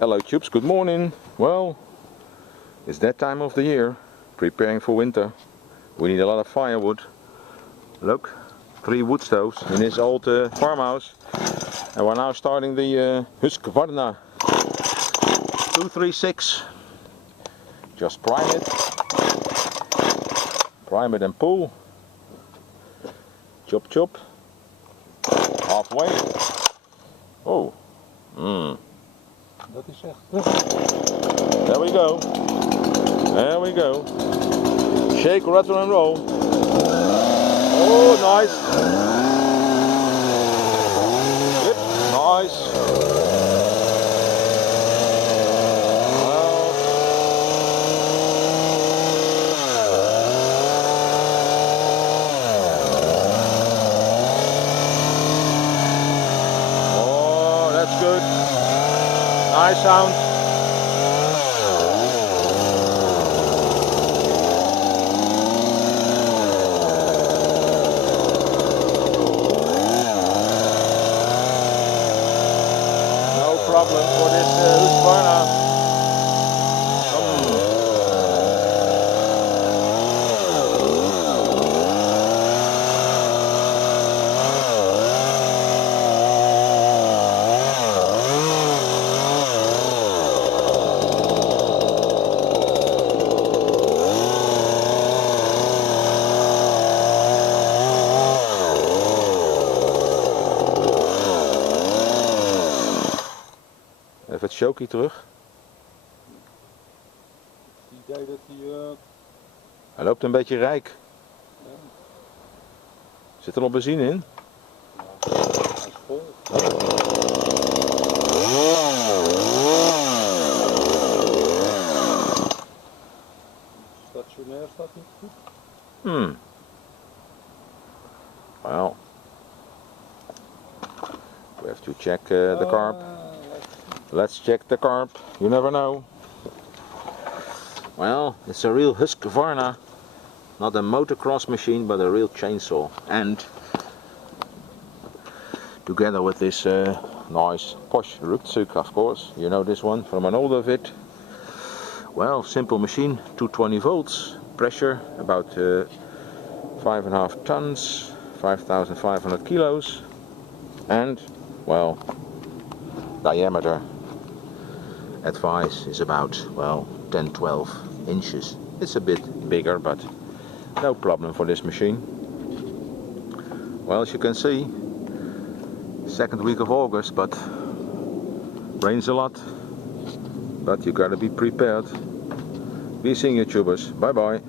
Hello tubes, good morning. Well, it's that time of the year, preparing for winter. We need a lot of firewood. Look, 3 wood stoves in this old farmhouse. And we're now starting the Husqvarna 236. Just prime it and pull. Chop chop. Halfway. Oh. Dat is echt. There we go. There we go. Shake, rattle and roll. Oh, nice. Yep, nice. Oh, that's good. Nice sound. Problem for this Husqvarna. Even het chokie terug. Het idee dat Hij loopt een beetje rijk. Ja. Zit er nog benzine in? Ja, hij is vol. Stationair staat niet goed. Well, we have to check the carb. Let's check the carb. You never know. Well, it's a real Husqvarna, not a motocross machine, but a real chainsaw. And together with this nice Posch ruck, of course. You know this one from an older vid. Well, simple machine, 220 volts, pressure about 5.5 tons, 5,500 kilos, and well, diameter advice is about, well, 10-12 inches. It's a bit bigger, but no problem for this machine. Well, as you can see, second week of August, but rains a lot, but you gotta be prepared. Be seeing you tubers. Bye bye.